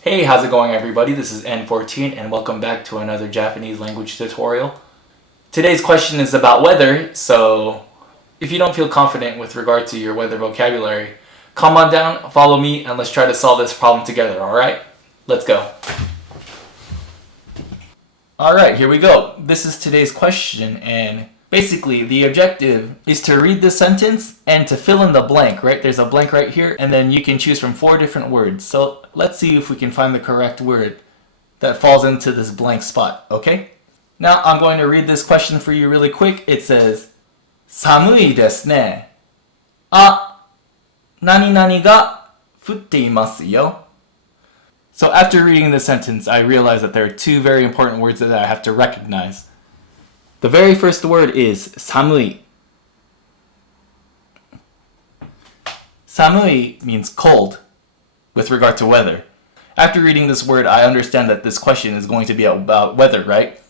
Hey, how's it going everybody? This is N14 and welcome back to another Japanese language tutorial. Today's question is about weather, so if you don't feel confident with regard to your weather vocabulary, calm on down, follow me, and let's try to solve this problem together, alright? Let's go. Alright, here we go. This is today's question, and basically the objective is to read the sentence and to fill in the blank, right? There's a blank right here, and then you can choose from 4 different words. So let's see if we can find the correct word that falls into this blank spot, okay? Now I'm going to read this question for you really quick. It says, 寒いですね。あ、何々が降っていますよ。So after reading the sentence, I realized that there are 2 very important words that I have to recognize. The very first word is 寒い. 寒い means cold with regard to weather. After reading this word, I understand that this question is going to be about weather, right?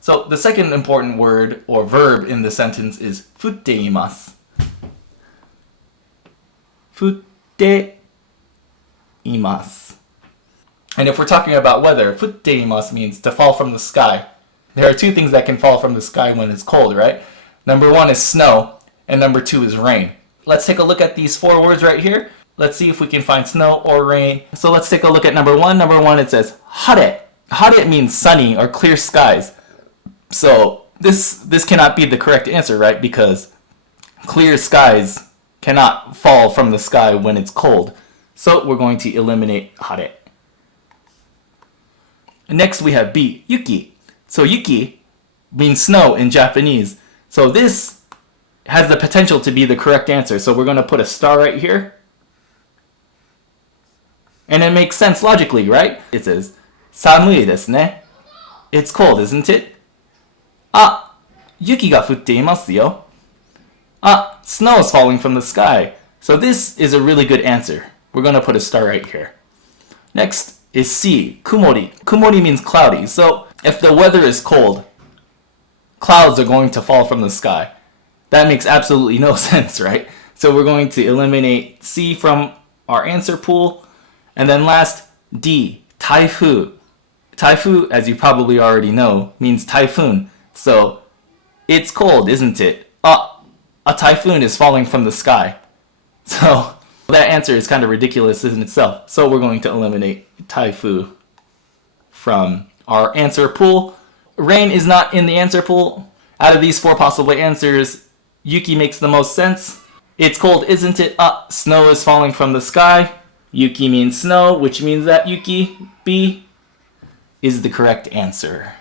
So the second important word or verb in the sentence is 降っています. 降っています. And if we're talking about weather, 降っています means to fall from the sky. There are 2 things that can fall from the sky when it's cold, right? Number 1 is snow, and number 2 is rain. Let's take a look at these 4 words right here. Let's see if we can find snow or rain. So let's take a look at number 1. Number 1, it says hare. Hare means sunny or clear skies. So this cannot be the correct answer, right? Because clear skies cannot fall from the sky when it's cold. So we're going to eliminate hare. Next we have B, yuki. So yuki means snow in Japanese. So this has the potential to be the correct answer. So we're going to put a star right here. And it makes sense logically, right? It says, 寒いですね. It's cold, isn't it? あ、雪が降っていますよ. Ah, snow is falling from the sky. So this is a really good answer. We're going to put a star right here. Next is C, kumori. Kumori means cloudy. So if the weather is cold, clouds are going to fall from the sky. That makes absolutely no sense, right? So we're going to eliminate C from our answer pool. And then last, D, taifu. Taifu, as you probably already know, means typhoon. So it's cold, isn't it? A typhoon is falling from the sky. So that answer is kind of ridiculous in itself. So we're going to eliminate taifu from our answer pool. Rain is not in the answer pool. Out of these 4 possible answers, yuki makes the most sense. It's cold, isn't it? Snow is falling from the sky. Yuki means snow, which means that yuki, B, is the correct answer.